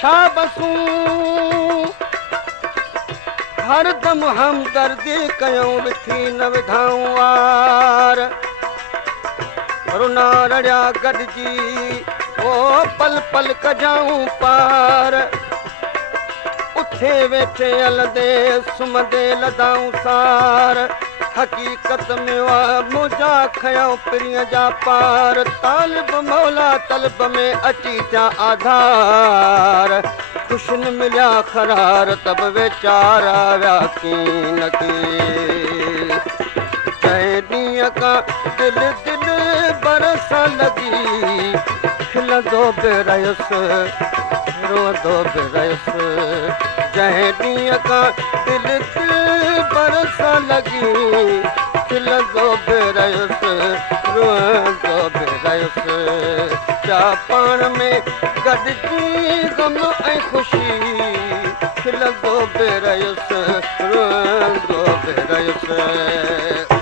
शाबसूं हरदम हमदर्दी कयूं विठी न विधाऊं वार रुना रड़िया गॾिजी ओ पल पल कजाऊं पार उथे वेठे हलंदे सुम्हंदे लदाऊं सार हक़ीक़त में वा मुंहिंजा खयूं पिरीअ जा पार तालिब मौला तलब में अची जा आधार ख़ुशि न मिलिया ख़रार तब वीचारा विया कीन खे कंहिं ॾींहं खां दिलि दिलि बरस लॻी खिलंदो बि रहियुसि रोंदो बि रहियुसि जंहिं ॾींहं खां दिलि दिलि बरस लॻी खिलंदो बि रहियुसि रोंदो बि रहियुसि जा पाण में गॾिजी ग़म ऐं ख़ुशी खिलंदो बि रहियुसि रोंदो बि रहियुसि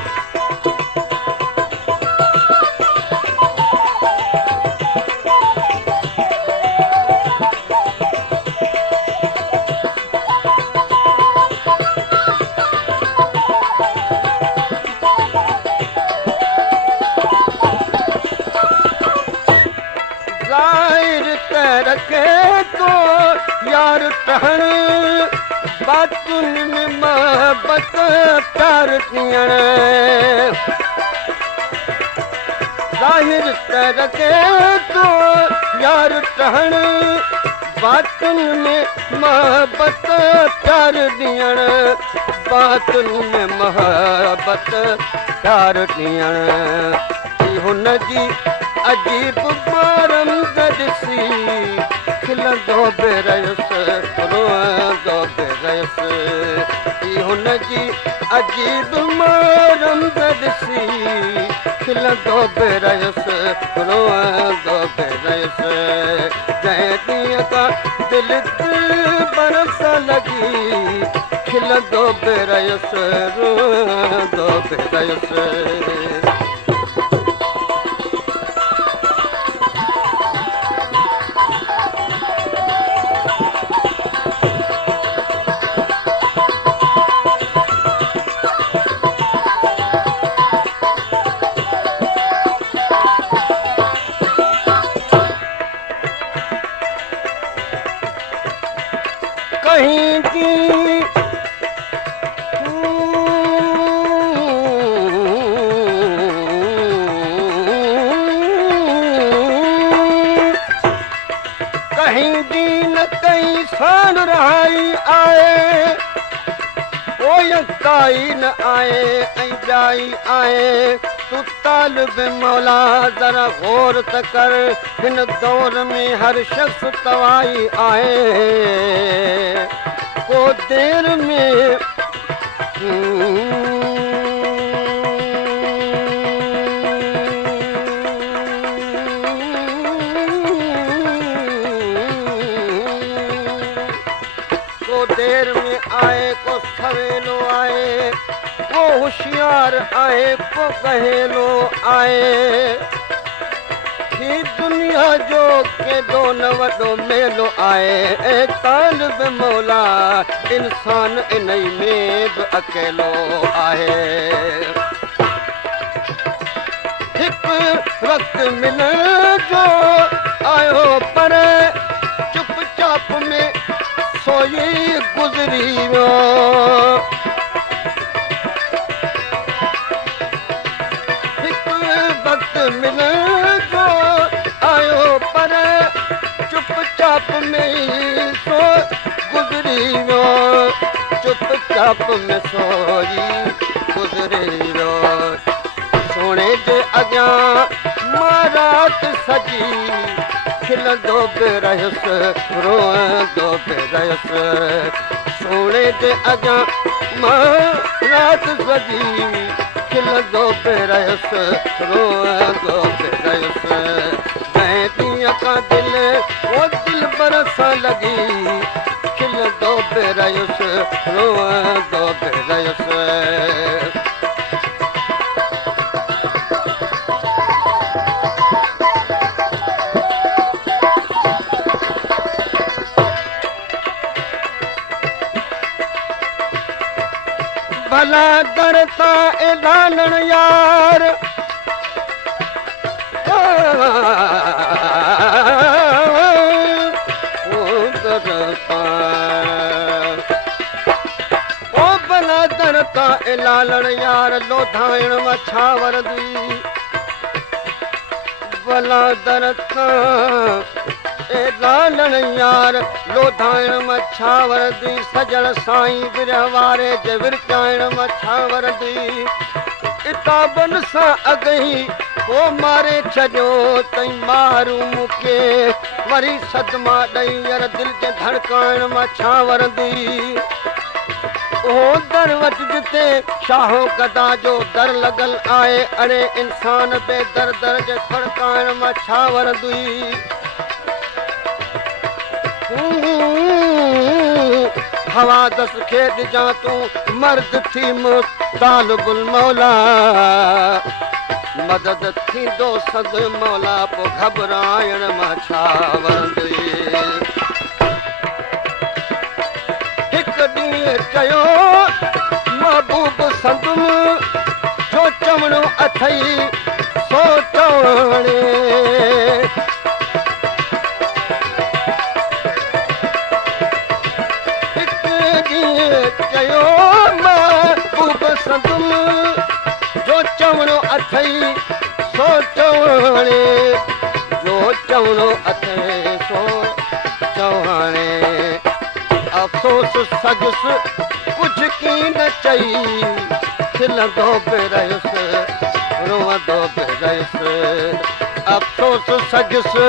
रखे तो यार टहण बातुन में मोहब्बत प्यार थियण ज़ाहिर त रखे तो यार टहण बातुन में मोहब्बत प्यार ॾियण बातुन में मोहब्बत प्यार ॾियण हुनजी अजीब बारंद ॾिसी खिलंदो बि रहियुसि रोंदो बि रहियुसि हुनजी अजीब बारंद ॾिसी खिलंदो बि रहियुसि रोंदो बि रहियुसि जंहिं ॾींहं खां दिलि दिलि बरस लॻी खिलंदो बि रहियुसि रोंदो बि रहियुसि कहीं की कहीं दीन कहीं सान रहाई आए ओ यकाई न आए ऐं जाई आए तू तालिब मौला ज़रा गौर त कर हिन दौर में हर शख्स तवाई आहे को देर में को देर में आए को सवेलो आए को होशियार आए को कहेलो आए ही दुनिया जो के दो न वॾो मेलो आए ऐं तालिब मौला इंसान इन में बि अकेलो आहे हिकु वक़्तु मिलण जो आयो पर चुपचाप में सोई गुज़री वियो मिलण जो आयो पर चुपचाप में सो गुज़री वियो चुपचाप में सोई गुज़री वियो सोणे जे अॻियां मां राति सॼी खिलंदो बि रहियुसि रोंदो बि रहियुसि सोणे जे अॻियां मां राति सॼी खिलंदो बि रहियुसि रोंदो बि रहियुसि जंहिं ॾींहं खां दिलि ओ दिलि बरस लॻी खिलंदो बि रहियुसि रोंदो बि रहियुसि भला दरता एलानण यार ओ भला दरता एलानण यार लोधाइण मछावर दी भला दरता एलानण यार लोधाइण मछावर दी सजण साईं विरहवारे जे विरकाइण मछावर दी किताबनि सां अगही ओ मारे छॾियो तई मारू मूंखे वरी सदमा ॾेई यार दिलि जे धड़काइण मछावर दी ओ दर वटि जिते शाहो गदा जो दर लॻल आहे अड़े इंसान बे दर दर जे खड़काइण मछावर दी हवा दस खे ॾिजां तूं मर्द थी मुतालिबुल मौला मदद थींदो सद मौला पोइ घबराइण मां छा वरंदी हिकु ॾींहुं चयो महबूब संदुम जो चवणो अथई सो चवणे चयो महबूब संदुम जो चवणो अथई सो चवणे जो चवणो अथई सो चवणे अफ़सोस सजुसि कुझु की न चई खिलंदो बि रहियुसि रोअंदो बि रहियुसि अफ़सोस सजुसि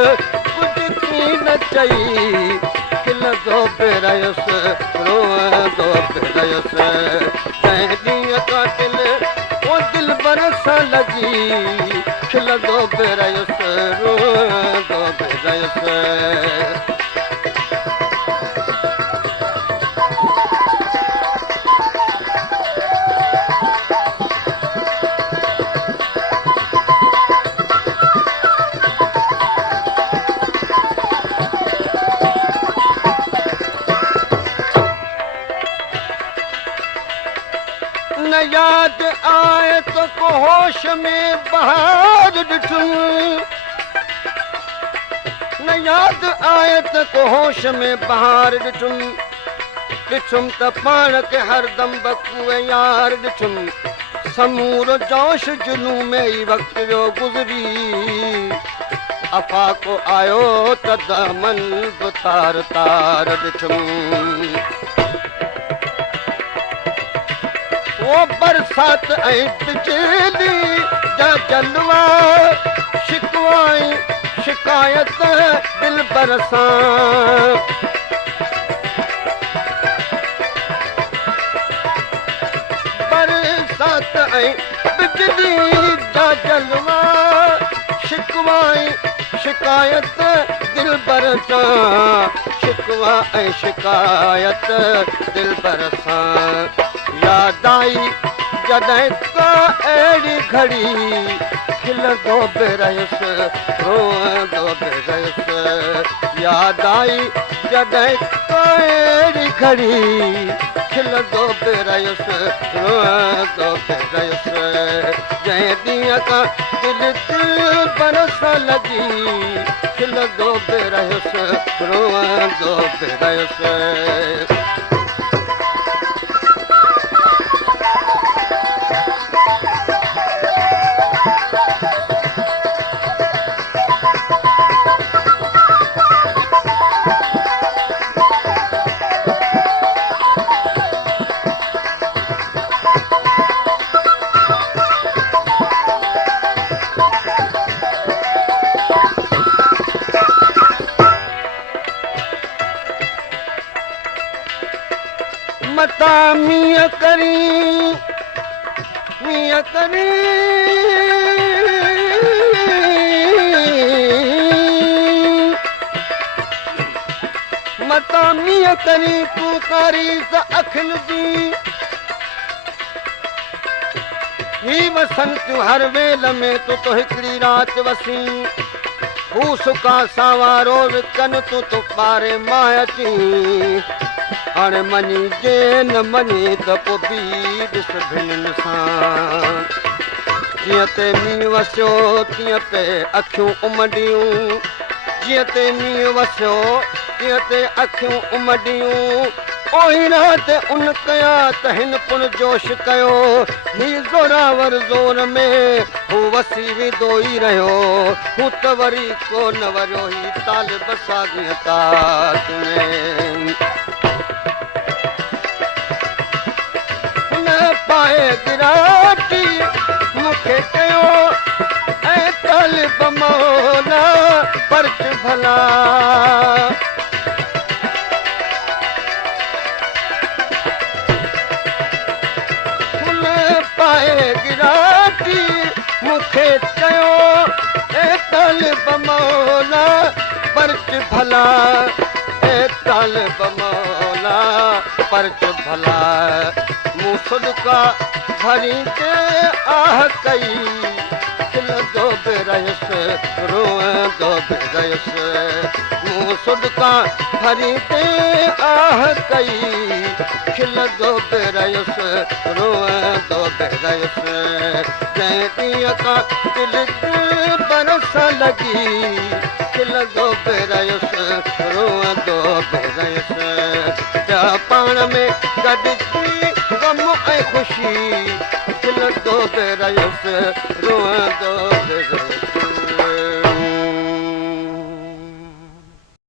कुझु की न चई खिलंदो बि रहियुसि रोअंदो बि रहियुसि तंहिं ॾींहं खां दिलि ओ दिलि बरस लॻी खिलंदो बि रहियुसि रोअंदो बि रहियुसि न याद आए तो को होश में बहार ॾिठुम न याद आए तो को होश में बहार ॾिठुम ॾिठुम त पाण खे हरदम बकुए यार ॾिठुम समूरो जोश जुनू में ई वक़्तु वियो गुज़री अफ़ाको आयो त दामन बि तार तार ॾिठुम वो बरसात ऐं बिजली जा जलवा शिकवाई शिकायत दिल बरसां बरसात ऐं बिजली जा जलवा शिकवाई शिकायत दिल बरसां शिकवा ऐं शिकायत दिल बरसां याद आई जॾहिं का अहिड़ी घड़ी खिलंदो बि रहियुसि रोअंदो बि रहियुसि याद आई जॾहिं का अहिड़ी घड़ी खिलंदो बि रहियुसि रोअंदो बि रहियुसि जंहिं ॾींहं खां दिलि दिलि बरस लॻी खिलंदो बि रहियुसि रोअंदो बि रहियुसि मता मिया करी मता मिया करी तू कारी स अखिल दी ही वसन तूं हर वेल में तू तो हिकिड़ी रात वसी हू सुका सावा रोज़ कन तूं तो पारे मां अची हाणे मञी जे न मञी त पोइ बि ॾिस भिननि सां जीअं ते मींहुं वसियो तीअं ते अखियूं उमडियूं जीअं ते मींहुं वसियो तीअं ते अखियूं उमडियूं ओही राति उन कया त हिन पुन जोश कयो ही ज़ोरावर ज़ोर में हू वसी वेंदो ई रहियो हू त वरी को न वरियो ही तालिब साॻिए ताश में हुन पाए गिराटी मूंखे कयो ऐं तालिब मौला पर्च भला पाए गिराटी मूंखे चयो ए तालिब मौला पर्च भला ए तालिब मौला पर्च भला मूं सदका भरी ते आह कई खिलंदो बि रहियुसि रोअंदो बि रहियुसि मूं सदका भरी ते आह कई खिलंदो बि रहियुसि रोअंदो बि रहियुसि जंहिं ॾींहं खां दिलि बरस लॻी खिलंदो बि रहियुसि रोअंदो बि रहियुसि पिया पाण में गॾिजी ग़म ऐं ख़ुशी खिलंदो बि रहियुसि रोअंदो